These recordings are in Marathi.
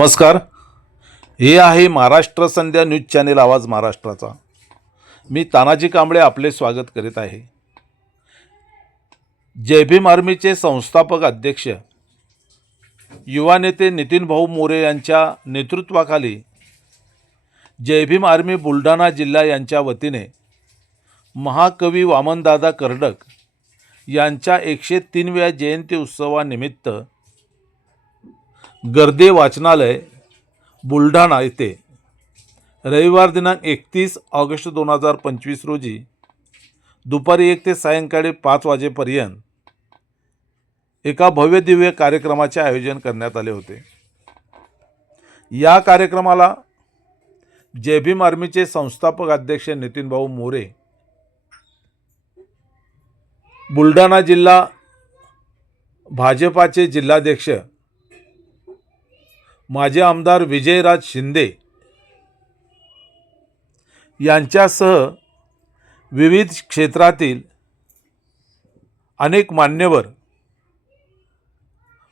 नमस्कार. हे आहे महाराष्ट्र संध्या न्यूज चॅनेल आवाज महाराष्ट्राचा. मी तानाजी कांबळे आपले स्वागत करीत आहे. जय भीम आर्मीचे संस्थापक अध्यक्ष युवा नेते नितीन भाऊ मोरे यांच्या नेतृत्वाखाली जय भीम आर्मी बुलढाणा जिल्हा यांच्या वतीने महाकवी वामनदादा कर्डक यांच्या एकशे तीनव्या जयंती उत्सवानिमित्त गर्दे वाचनालय बुलढाणा येथे. रविवार दिनांक एकतीस ऑगस्ट दोन हजार पंचवीस रोजी दुपारी एक ते सायंकाळी पाच वाजेपर्यंत एका भव्य दिव्य कार्यक्रमाचे आयोजन करण्यात आले होते. या कार्यक्रमाला जे भीम आर्मीचे संस्थापक अध्यक्ष नितीनभाऊ मोरे बुलढाणा जिल्हा भाजपाचे जिल्हाध्यक्ष माजी आमदार विजयराज शिंदे यांच्यासह विविध क्षेत्रातील अनेक मान्यवर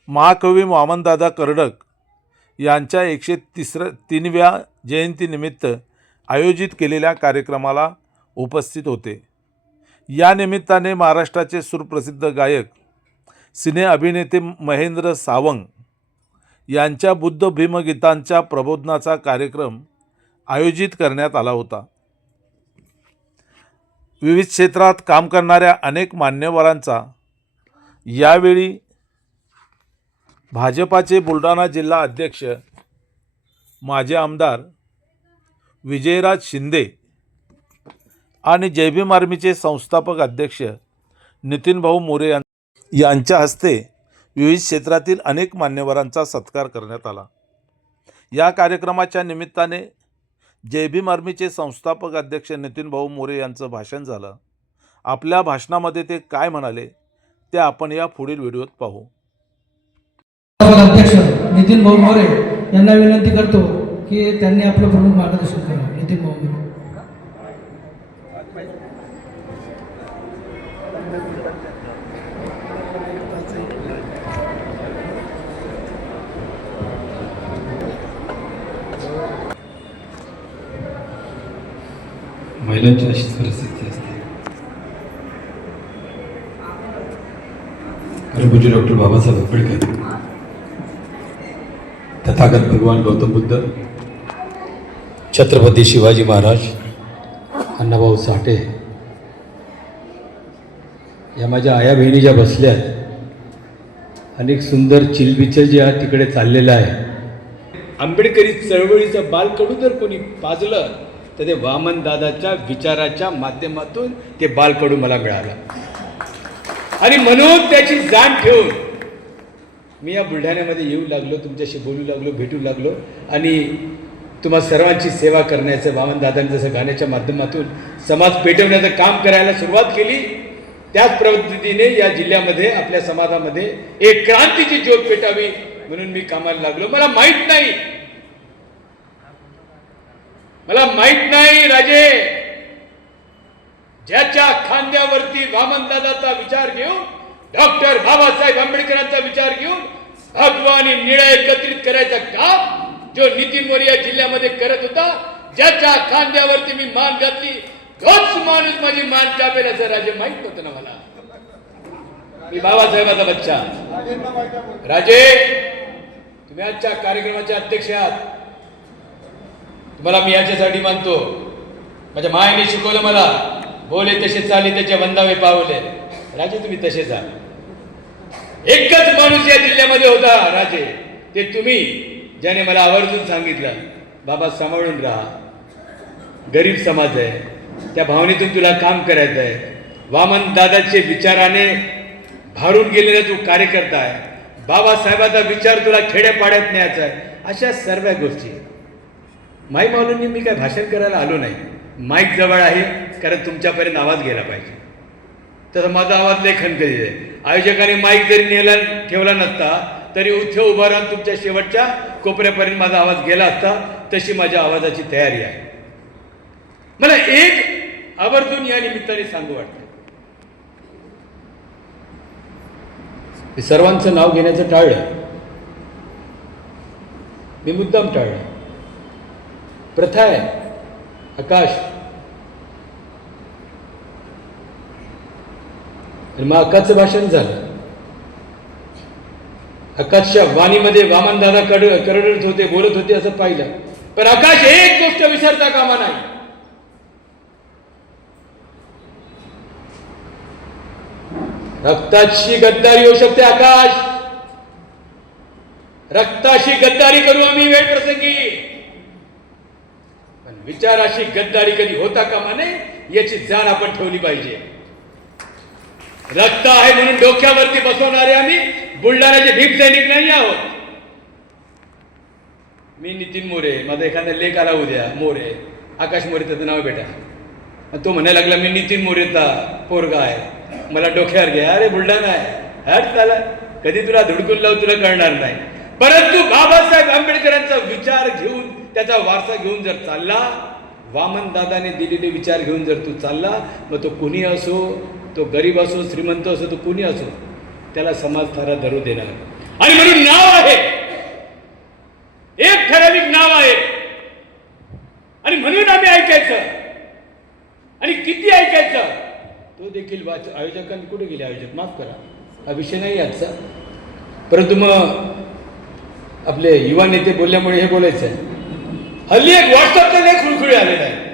महाकवी वामनदादा कर्डक यांच्या एकशे तिसऱ्या तीनव्या जयंतीनिमित्त आयोजित केलेल्या कार्यक्रमाला उपस्थित होते. या निमित्ताने महाराष्ट्राचे सुप्रसिद्ध गायक सिने अभिनेते महेंद्र सावंग यांच्या बुद्ध भीमगीतांच्या प्रबोधनाचा कार्यक्रम आयोजित करण्यात आला होता. विविध क्षेत्रात काम करणाऱ्या अनेक मान्यवरांचा यावेळी भाजपाचे बुलढाणा जिल्हा अध्यक्ष माजी आमदार विजयराज शिंदे आणि जय भीम आर्मीचे संस्थापक अध्यक्ष नितीनभाऊ मोरे यां यांच्या हस्ते विविध क्षेत्रातील अनेक मान्यवरांचा सत्कार करण्यात आला. या कार्यक्रमाच्या निमित्ताने जे भीम आर्मीचे संस्थापक अध्यक्ष नितीनभाऊ मोरे यांचं भाषण झालं. आपल्या भाषणामध्ये ते काय म्हणाले ते आपण या पुढील व्हिडिओत पाहू. अध्यक्ष नितीन भाऊ मोरे यांना विनंती करतो की त्यांनी आपलं प्रमुख मार्गदर्शन महिलांची अशीच परिस्थिती असते पूज्य डॉक्टर बाबासाहेब आंबेडकर तथागत भगवान गौतम बुद्ध छत्रपती शिवाजी महाराज अण्णाभाऊ साठे या माझ्या आया बहिणी ज्या बसल्या आहेत अनेक सुंदर चिलबिचल ज्या तिकडे चाललेलं आहे. आंबेडकरी चळवळीचं बालकडू जर कोणी पाजलं तर ते वामनदादाच्या विचाराच्या माध्यमातून ते बालकडू मला मिळालं. आणि म्हणून त्याची जाण ठेवून मी या बुलढाण्यामध्ये येऊ लागलो तुमच्याशी बोलू लागलो भेटू लागलो आणि तुम्हा सर्वांची सेवा करण्याचं वामनदादांनी जसं गाण्याच्या माध्यमातून समाज पेटवण्याचं काम करायला सुरुवात केली त्याच पद्धतीने या जिल्ह्यामध्ये आपल्या समाजामध्ये एक क्रांतीची ज्योत पेटावी म्हणून मी कामाला लागलो. मला माहीत नाही मला माहीत नाही राजे. ज्याच्या खांद्यावरती वामनदादाचा विचार घेऊन डॉक्टर बाबासाहेब आंबेडकरांचा विचार घेऊन भगवानी निळा एकत्रित करायचं काम जो नितीन मोरिया जिल्ह्यामध्ये करत होता ज्याच्या खांद्यावरती मी मान घातली तोच माणूस माझी मान कापेल असं राजे माहीत नव्हतं ना मला. मी बाबासाहेबाचा बच्चा. राजे तुम्ही आजच्या कार्यक्रमाचे अध्यक्ष आहात. तुम्हाला मी याच्यासाठी मानतो. माझ्या मायने शिकवलं मला. बोले तसे चाले त्याचे वंदावे पावले. राजे तुम्ही तसे जा. एकच माणूस या जिल्ह्यामध्ये होता राजे. ते तुम्ही ज्याने मला आवर्जून सांगितलं. बाबा सांभाळून राहा. गरीब समाज आहे. त्या भावनेतून तुला काम करायचं आहे. वामन दादाचे विचाराने भारून गेलेला तू कार्यकर्ता आहे. बाबासाहेबाचा विचार तुला खेड्यापाड्यात न्यायचा आहे. अशा सर्व गोष्टी. माई माऊलींनी मी काय भाषण करायला आलो नाही. माईक जवळ आहे कारण तुमच्यापर्यंत आवाज गेला पाहिजे. तसं माझा आवाज लेखन खणखणीत आहे. आयोजकाने माईक जरी नेला ठेवला नसता तरी उथे उभा राहून तुमच्या शेवटच्या कोपऱ्यापर्यंत माझा आवाज गेला असता तशी माझ्या आवाजाची तयारी आहे. मला एक आवर्जून या निमित्ताने सांगू वाटतं. सर्वांचं नाव घेण्याचं टाळलं. मी मुद्दाम टाळलं. प्रथा आहे आकाश। आणि मग आकाशचं भाषण झालं. आकाशच्या वाणीमध्ये वामन दादा कड करडत होते बोलत होते असं पाहिलं. पण आकाश एक गोष्ट विसरता कामा नाही. रक्ताची गद्दारी होऊ शकते आकाश. रक्ताशी गद्दारी करू आम्ही वेळ प्रसंगी विचाराशी गद्दारी कधी होता कामा नये याची जाण आपण ठेवली पाहिजे. रक्त आहे म्हणून डोक्यावरती बसवणारे आम्ही बुलढाण्याचे भीम सैनिक नाही आहोत. मी नितीन मोरे माझा एखादा लेख आला उद्या मोरे. आकाश मोरे त्याचं नाव बेटा. तो म्हणायला लागला मी नितीन मोरेचा पोरगा आहे. मला डोक्यावर घ्या. अरे बुलढाणा आहे. हट चाला कधी तुला धुडकून लावून तुला कळणार नाही. परंतु बाबासाहेब आंबेडकरांचा विचार घेऊन त्याचा वारसा घेऊन जर चालला वामन दादाने दिलेले विचार घेऊन जर तू चालला मग तो कुणी असो तो गरीब असो श्रीमंत असो तो कुणी असो त्याला समाज थारा धरू देणार. आणि म्हणून नाव आहे. एक ठराविक नाव आहे. आणि म्हणून आम्ही ऐकायचं. आणि किती ऐकायचं? तो देखील वाच आयोजकांनी कुठे गेले? आयोजक माफ करा. हा विषय नाही आजचा. परंतु मग आपले युवा नेते बोलल्यामुळे हे बोलायचं आहे हल्ली एक व्हॉट्सअपचा लय खुळखुळे आलेला आहे.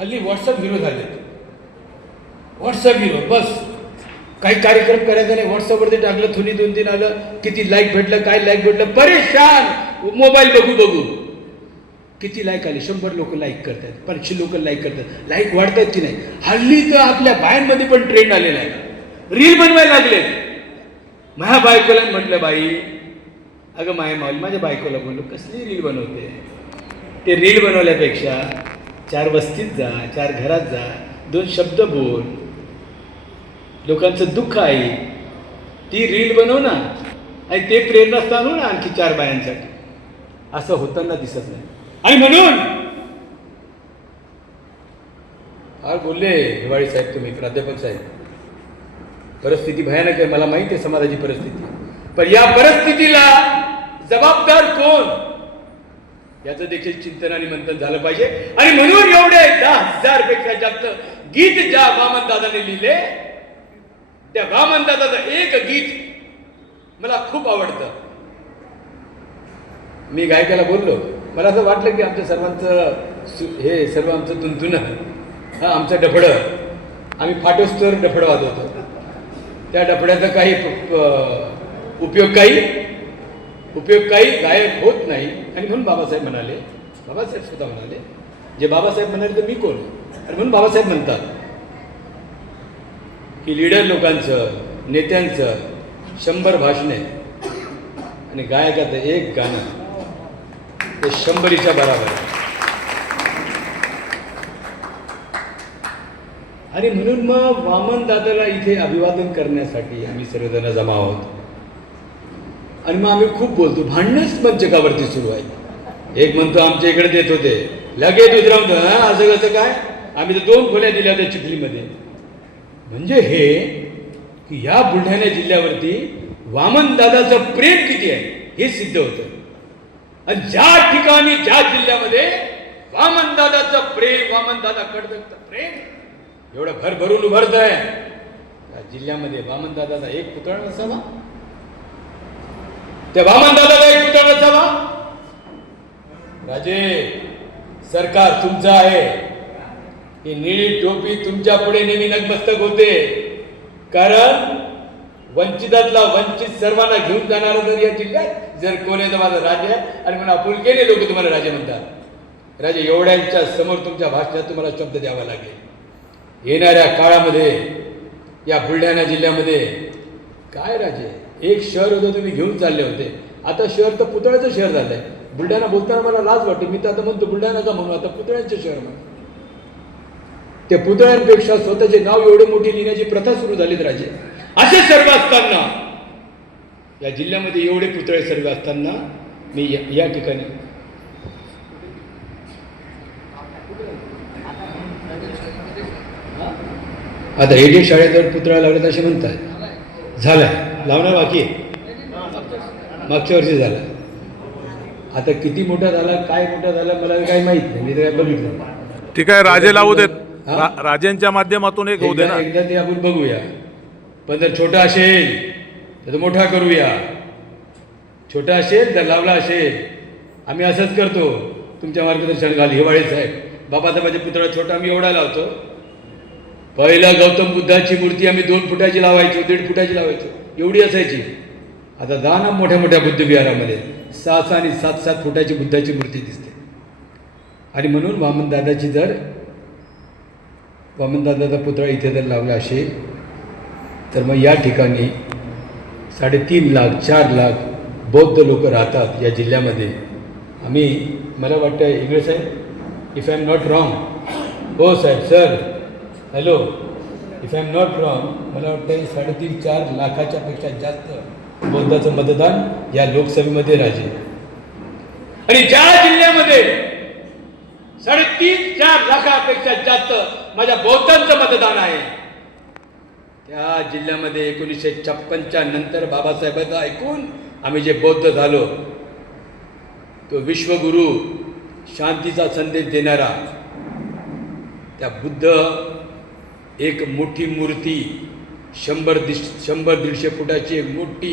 हल्ली व्हॉट्सअप हिरो झाले व्हॉट्सअप हिरो बस. काही कार्यक्रम करायचा नाही व्हॉट्सअपवरती टाकलं थुनी दोन तीन आलं किती लाईक भेटलं काय लाईक भेटलं परेशान. मोबाईल बघू बघू. किती लाईक आले? शंभर लोक लाईक करतात पाचशे लोक लाईक करतात. लाईक वाढतात की नाही? हल्ली तर आपल्या बायांमध्ये पण ट्रेंड आलेला आहे. रील बनवायला लागले. माझ्या बायकोला म्हटलं बाई अगं माय माऊली माझ्या बायकोला बोललो कसली रील बनवते? ते रील बनवल्यापेक्षा चार वस्तीत जा चार घरात जा दोन शब्द बोल. लोकांचं दुःख आहे. ती रील बनव ना. आणि ते प्रेरणास्थान हो ना आणखी चार बायांसाठी. असं होताना दिसत नाही. आणि म्हणून! फार बोलले हिवाळी साहेब तुम्ही प्राध्यापक साहेब. परिस्थिती भयानक आहे मला माहिती आहे समाजाची परिस्थिती. पण या परिस्थितीला जबाबदार कोण? याचं देखील चिंतन आणि मंथन झालं पाहिजे. आणि म्हणून एवढे दहा हजारपेक्षा जास्त गीत ज्या वामन दादाने लिहिले त्या वामन दादाचं एक गीत मला खूप आवडतं. मी गायकाला बोललो मला असं वाटलं की आमच्या सर्वांचं सु- हे सर्व आमचं तुंतुन हा आमचं डफडं. आम्ही फाटोस्तर डफडं वाजवतो. त्या डफड्याचा काही उपयोग काही उपयोग काही गायक होत नाही. आणि म्हणून बाबासाहेब म्हणाले बाबासाहेब स्वतः म्हणाले जे बाबासाहेब म्हणाले तर मी कोण? आणि म्हणून बाबासाहेब म्हणतात की लीडर लोकांचं नेत्यांचं शंभर भाषणे आणि गायकाचं एक गाणं ते शंभरीच्या बराबर आहे. आणि म्हणून मग वामन दादाला इथे अभिवादन करण्यासाठी आम्ही सर्वजण जमा आहोत. आणि मग आम्ही खूप बोलतो भांडणच पंचकावरती सुरू आहे. एक म्हणतो आमच्या इकडे देत होते. लगेच दुसरा म्हणतो असं कसं काय? आम्ही तर दोन खोल्या दिल्या होत्या चिखलीमध्ये. म्हणजे हे की या बुलढाणा जिल्ह्यावरती वामन दादाचं प्रेम किती आहे हे सिद्ध होतं. आणि ज्या ठिकाणी ज्या जिल्ह्यामध्ये वामन दादाचं प्रेम वामन दादा कडदगचं प्रेम एवढं भरभरून उभारत आहे त्या जिल्ह्यामध्ये वामन दादाचा एक पुतळा नसावा. त्या वामन एक पुतळा नसावा राजे सरकार तुमचं आहे. ही निळी टोपी तुमच्यापुढे नेहमी नतमस्तक होते. कारण वंचितातला वंचित सर्वांना घेऊन जाणारा जर या जिल्ह्यात जर कोण आहे तर माझा राजे आहे आणि म्हणून आपुलकेने लोक तुम्हाला राजे म्हणतात. राजे एवढ्यांच्या समोर तुमच्या भाषणात तुम्हाला शब्द द्यावा लागेल. येणाऱ्या काळामध्ये या बुलढाणा जिल्ह्यामध्ये काय राजे? एक शहर होतं तुम्ही घेऊन चालले होते. आता शहर तर पुतळ्याचं शहर झालं आहे बुलढाणा बोलताना मला लाज वाटते मी तर आता म्हणतो बुलढाणाचा म्हणू आता पुतळ्यांचं शहर म्हणून. त्या पुतळ्यांपेक्षा स्वतःचे नाव एवढे मोठे लिहिण्याची प्रथा सुरू झालीत राजे. असे सर्व असताना या जिल्ह्यामध्ये एवढे पुतळे सर्व असताना मी या- या ठिकाणी आता एडी शाळेत पुतळा लागले असे म्हणतात. झालाय. लावणार बाकी आहे. मागच्या वर्षी झाला. आता किती मोठा झाला काय मोठा झाला मला काही माहीत नाही. मी तर बघितलं. ठीक आहे राजे लावू देत. हा? रा- राजेंच्या माध्यमातून एक होऊ दे एकदा ना. एकदा ते आपण बघूया. पण जर छोटा असेल तर तो मोठा करूया. छोटा असेल तर लावला असेल. आम्ही असंच करतो. तुमच्या मार्गदर्शनाखाली हिवाळे साहेब. बाबासाहेबाच्या पुतळा छोटा आम्ही एवढा लावतो. पहिला गौतम बुद्धाची मूर्ती आम्ही दोन फुटाची लावायचो दीड फुटाची लावायचो. एवढी असायची. आता जा ना मोठ्या मोठ्या बुद्धविहारामध्ये सहा सहा आणि सात सात फुटाची बुद्धाची मूर्ती दिसते. आणि म्हणून वामनदादाची जर वामनदादाचा पुतळा इथे जर लावला असेल तर मग या ठिकाणी साडेतीन लाख चार लाख बौद्ध लोक राहतात या जिल्ह्यामध्ये. आम्ही मला वाटतं इंग्रज साहेब if I am not wrong हो साहेब sir hello if I am not wrong मला वाटतं साडेतीन चार लाखाच्या पेक्षा जास्त बौद्धाचं मतदान या लोकसभेमध्ये राजे. आणि ज्या जिल्ह्यामध्ये साडेतीन चार लाखापेक्षा जास्त माझ्या बौद्धांचं मतदान आहे त्या जिल्ह्यामध्ये एकोणीसशे छप्पनच्या नंतर बाबासाहेबांचं ऐकून आम्ही जे बौद्ध झालो तो विश्वगुरु शांतीचा संदेश देणारा त्या बुद्ध एक मोठी मूर्ती शंभर दिश शंभर दीडशे फुटाची एक मोठी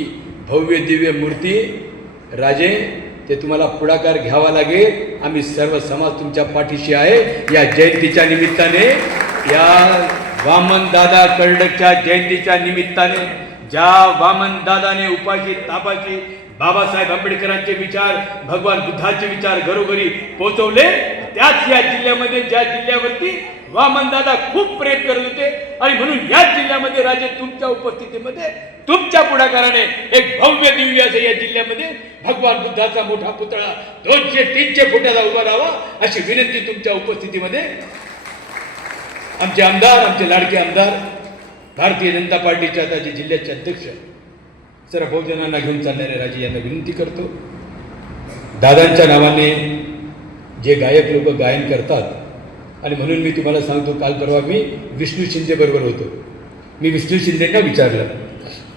भव्य दिव्य मूर्ती. राजे ते तुम्हाला पुढाकार घ्यावा लागेल. आम्ही सर्व समाज तुमच्या पाठीशी आहे. या जयंतीच्या निमित्ताने या वामन दादा कर्डकच्या जयंतीच्या निमित्ताने ज्या वामन दादाने उपाशी तापाशी बाबासाहेब आंबेडकरांचे विचार भगवान बुद्धाचे विचार घरोघरी पोहोचवले त्याच या जिल्ह्यामध्ये ज्या जिल्ह्यावरती वामनदादा खूप प्रेम करत होते. आणि म्हणून याच जिल्ह्यामध्ये राजे तुमच्या उपस्थितीमध्ये तुमच्या पुढाकाराने एक भव्य दिव्य असं या जिल्ह्यामध्ये भगवान बुद्धाचा मोठा पुतळा दोनशे तीनशे फुटाचा उभा राहावा अशी विनंती तुमच्या उपस्थितीमध्ये. आमचे आमदार आमचे लाडके आमदार भारतीय जनता पार्टीच्या आता जे जिल्ह्याचे अध्यक्ष सर बहुजनांना घेऊन चालणारे राजे यांना विनंती करतो. दादांच्या नावाने जे गायक लोक गायन करतात आणि म्हणून मी तुम्हाला सांगतो काल परवा मी विष्णू शिंदेबरोबर होतो. मी विष्णू शिंदेंना विचारलं.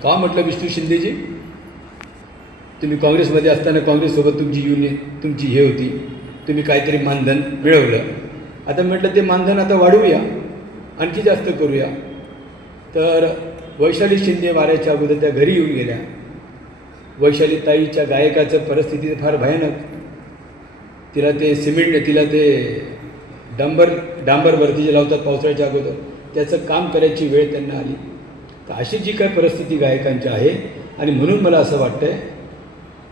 का म्हटलं विष्णू शिंदेजी? तुम्ही काँग्रेसमध्ये असताना काँग्रेससोबत तुमची युनियन तुमची हे होती. तुम्ही काहीतरी मानधन मिळवलं. आता म्हटलं ते मानधन आता वाढवूया. आणखी जास्त करूया. तर वैशाली शिंदे वाऱ्याच्या अगोदर त्या घरी येऊन गेल्या. वैशाली ताईच्या गायकाचं परिस्थिती फार भयानक. तिला ते सिमेंट तिला ते डांबर डांबरवरती जे लावतात पावसाळ्याच्या अगोदर त्याचं काम करायची वेळ त्यांना आली. तर अशी जी काय परिस्थिती गायकांची आहे आणि म्हणून मला असं वाटतं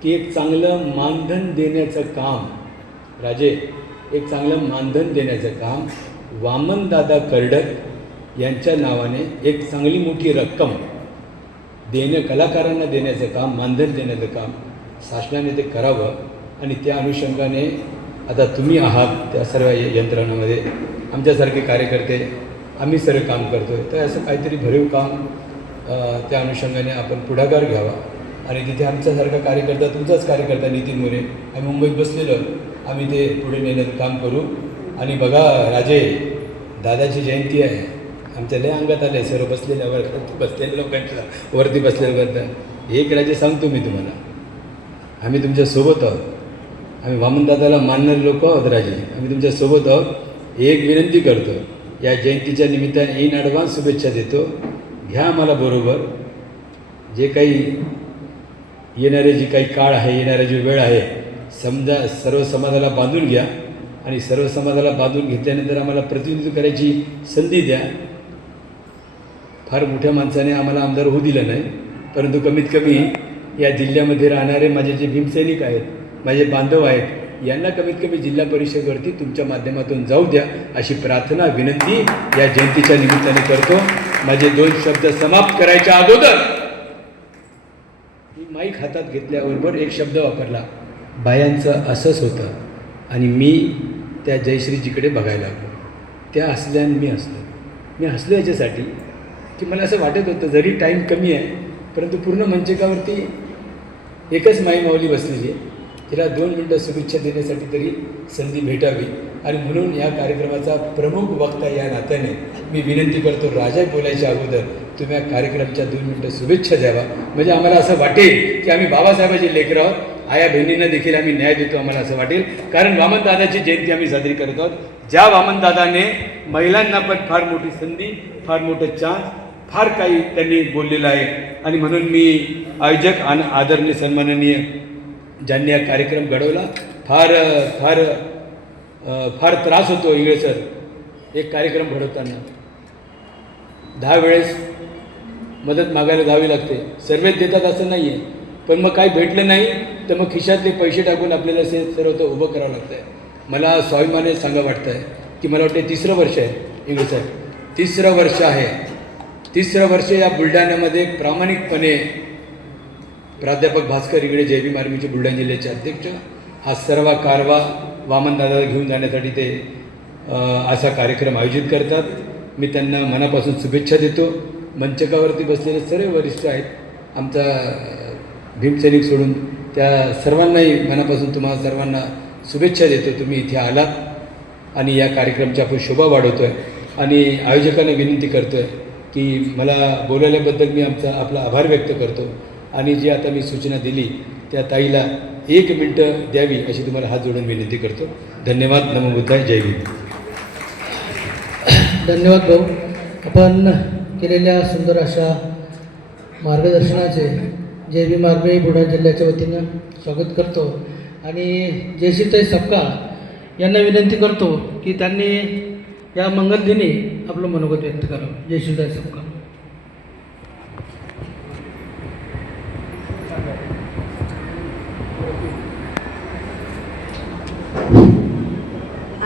की एक चांगलं मानधन देण्याचं काम राजे एक चांगलं मानधन देण्याचं काम वामनदादा कर्डक यांच्या नावाने एक चांगली मोठी रक्कम देणं कलाकारांना देण्याचं काम मानधन देण्याचं काम शासनाने ते करावं आणि त्या अनुषंगाने आता तुम्ही आहात त्या सर्व यंत्रणामध्ये. आमच्यासारखे कार्यकर्ते आम्ही सर्व काम करतो आहे तर असं काहीतरी भरीव काम त्या अनुषंगाने आपण पुढाकार घ्यावा. आणि तिथे आमच्यासारखा कार्यकर्ता तुमचाच कार्यकर्ता नितीन मोरे आम्ही मुंबईत बसलेलो. आम्ही ते पुढे नेण्याचं काम करू. आणि बघा राजे दादाची जयंती आहे. आमच्या लय अंगात आले सर्व बसलेल्यावर बसलेल्या लोकांच्या वरती बसलेल्या एक राजे सांगतो मी तुम्हाला. आम्ही तुमच्यासोबत आहोत. आम्ही वामनदादाला मानणारे लोक आहोत राजे आम्ही तुमच्यासोबत आहोत. एक विनंती करतो या जयंतीच्या निमित्ताने इन ॲडव्हान्स शुभेच्छा देतो. घ्या आम्हाला बरोबर. जे काही येणारे जी काही काळ आहे येणारा जी वेळ आहे समजा सर्व समाजाला बांधून घ्या आणि सर्व समाजाला बांधून घेतल्यानंतर आम्हाला प्रतिनिधित्व करायची संधी द्या. फार मोठ्या माणसाने आम्हाला आमदार होऊ दिलं नाही परंतु कमीत कमी या जिल्ह्यामध्ये राहणारे माझे जे भीमसैनिक आहेत माझे बांधव आहेत यांना कमीत कमी जिल्हा परिषदवरती तुमच्या माध्यमातून जाऊ द्या अशी प्रार्थना विनंती या जयंतीच्या निमित्ताने करतो. माझे दोन शब्द समाप्त करायच्या अगोदर मी माईक हातात घेतल्याबरोबर एक शब्द वापरला. बायांचं असंच होतं आणि मी त्या जयश्रीजीकडे बघायला लागलो. त्या हसल्याने मी हसलो. मी हसलो याच्यासाठी की मला असं वाटत होतं जरी टाईम कमी आहे परंतु पूर्ण मंचकावरती एकच माई माऊली बसलेली आहे. तिला दोन मिनटं शुभेच्छा देण्यासाठी तरी संधी भेटावी. आणि म्हणून या कार्यक्रमाचा प्रमुख वक्ता या नात्याने मी विनंती करतो राजा बोलायच्या अगोदर तुम्ही या कार्यक्रमाच्या दोन मिनटं शुभेच्छा द्यावा. म्हणजे आम्हाला असं वाटेल की आम्ही बाबासाहेबाचे लेकर आहोत. आया बहिणींना देखील आम्ही न्याय देतो आम्हाला असं वाटेल. कारण वामनदादाची जयंती आम्ही साजरी करत आहोत. ज्या वामनदादाने महिलांना पण फार मोठी संधी फार मोठं चान्स फार काही त्यांनी बोललेलं आहे. आणि म्हणून मी आयोजक आणि आदरणीय सन्माननीय ज्यांनी हा कार्यक्रम घडवला फार फार फार त्रास होतो इंगळे सर एक कार्यक्रम घडवताना. दहा वेळेस मदत मागायला जावी लागते. सर्वेच देतात असं नाही आहे पण मग काही भेटलं नाही तर मग खिशातले पैसे टाकून आपल्याला से सर्व तर उभं करावं लागतं आहे मला स्वाभिमाने सांगा वाटतं आहे की मला वाटते तिसरं वर्ष आहे इंग्रज तिसरं वर्ष आहे. तिसरं वर्ष या बुलढाण्यामध्ये प्रामाणिकपणे प्राध्यापक भास्कर इकडे जे बी आर्मीचे बुलढाणा जिल्ह्याचे अध्यक्ष हा सर्व कारवा वामनदादाला घेऊन जाण्यासाठी ते असा कार्यक्रम आयोजित करतात. मी त्यांना मनापासून शुभेच्छा देतो. मंचकावरती बसलेले सर्व वरिष्ठ आहेत. आमचा भीमसैनिक सोडून त्या सर्वांनाही मनापासून तुम्हाला सर्वांना शुभेच्छा देतो. तुम्ही इथे आलात आणि या कार्यक्रमची आपण शोभा वाढवतो आहे आणि आयोजकांना विनंती करतो आहे की मला बोलायल्याबद्दल मी आमचा आपला आभार व्यक्त करतो. आणि जी आता मी सूचना दिली त्या ताईला एक मिनटं द्यावी अशी तुम्हाला हात जोडून विनंती करतो. धन्यवाद. नमबुद्धाय जय हिंद धन्यवाद भाऊ. आपण केलेल्या सुंदर अशा मार्गदर्शनाचे जय बी मार्गे बुलढाणा जिल्ह्याच्या वतीनं स्वागत करतो. आणि जयश्रीताई सपकाळ यांना विनंती करतो की त्यांनी या मंगलदिनी आपलं मनोगत व्यक्त करावं. जयश्रीताई सपकाळ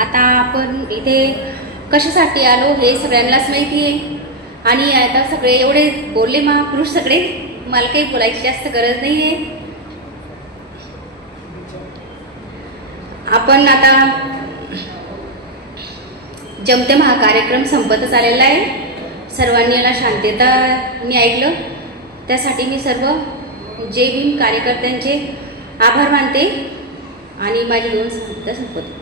आता आपण इथे कशासाठी आलो हे सगळ्यांनाच माहिती आहे. आणि आता सगळे एवढे बोलले महापुरुष सगळे मला काही बोलायची जास्त गरज नाही आहे आपण आता जमतेम हा कार्यक्रम संपतच आलेला आहे. सर्वांनी याला शांतता मी ऐकलं. त्यासाठी मी सर्व जे भीम कार्यकर्त्यांचे आभार मानते. आणि माझी दोन संपत संपवते.